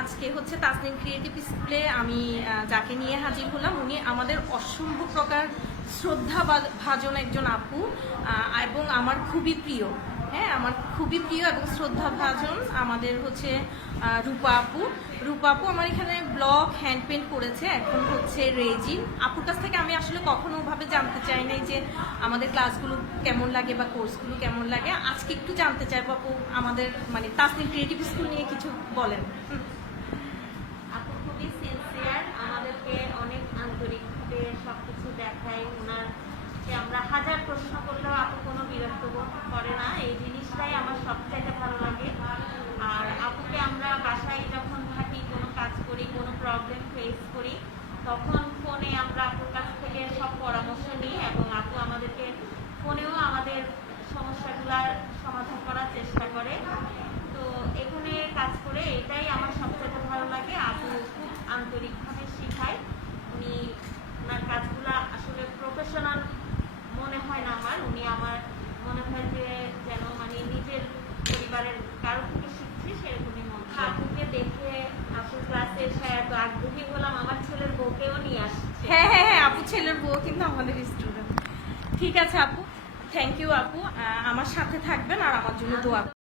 আজকে হচ্ছে তাসনিম ক্রিয়েটিভ স্কুলে আমি যাকে নিয়ে হাজির হলাম উনি আমাদের অসম্ভব প্রকার শ্রদ্ধা ভাজন একজন আপু এবং আমার খুবই প্রিয়। হ্যাঁ, আমার খুবই প্রিয় এবং শ্রদ্ধা ভাজন আমাদের হচ্ছে রূপা আপু আমার এখানে ব্লক হ্যান্ড পেন্ট করেছে, এখন হচ্ছে রেজিন। আপুর কাছ থেকে আমি আসলে কখনো ওভাবে জানতে চাই নাই যে আমাদের ক্লাসগুলো কেমন লাগে বা কোর্সগুলো কেমন লাগে। আজকে একটু জানতে চাই আপু আমাদের মানে তাসনিম ক্রিয়েটিভ স্কুল নিয়ে কিছু বলেন। আপু খুবই সিনসিয়ার, আমাদেরকে অনেক আন্তরিকভাবে সবকিছু দেখায়। ওনারকে আমরা হাজার প্রশ্ন করলেও আপু কোনো বিরক্ত বোধ করে না, এই জিনিসটাই আমার সবচাইতে ভালো লাগে। আর আপুকে আমরা বাসায় যখন থাকি, কোনো কাজ করি, কোনো প্রবলেম ফেস করি, তখন ফোনে আমরা আপুর কাছ থেকে সব পরামর্শ নিই এবং আপু আমাদেরকে ফোনেও আমাদের সমস্যাগুলার সমাধান করার চেষ্টা করে। তো এখানে কাজ করে এটাই আমার সবচেয়ে ভালো লাগে। আপু খুব আন্তরিকভাবে শেখায়, উনি ওনার কাজগুলা আসলে প্রফেশনাল মনে হয় না আমার, উনি আমার মনে হয় যে যেন মানে নিজের পরিবারের কারো থেকে শিখছি সেরকমই মনে হয়। আপুকে দেখে আপুর ক্লাসে এসে এত আগ্রহী হলাম, আমার ছেলের বউকেও নিয়ে আসছে। হ্যাঁ, আপু ছেলের বউ কিন্তু আমাদের স্টুডেন্ট। ঠিক আছে আপু, থ্যাংক ইউ আপু, আমার সাথে থাকবেন আর আমার জন্য দোয়া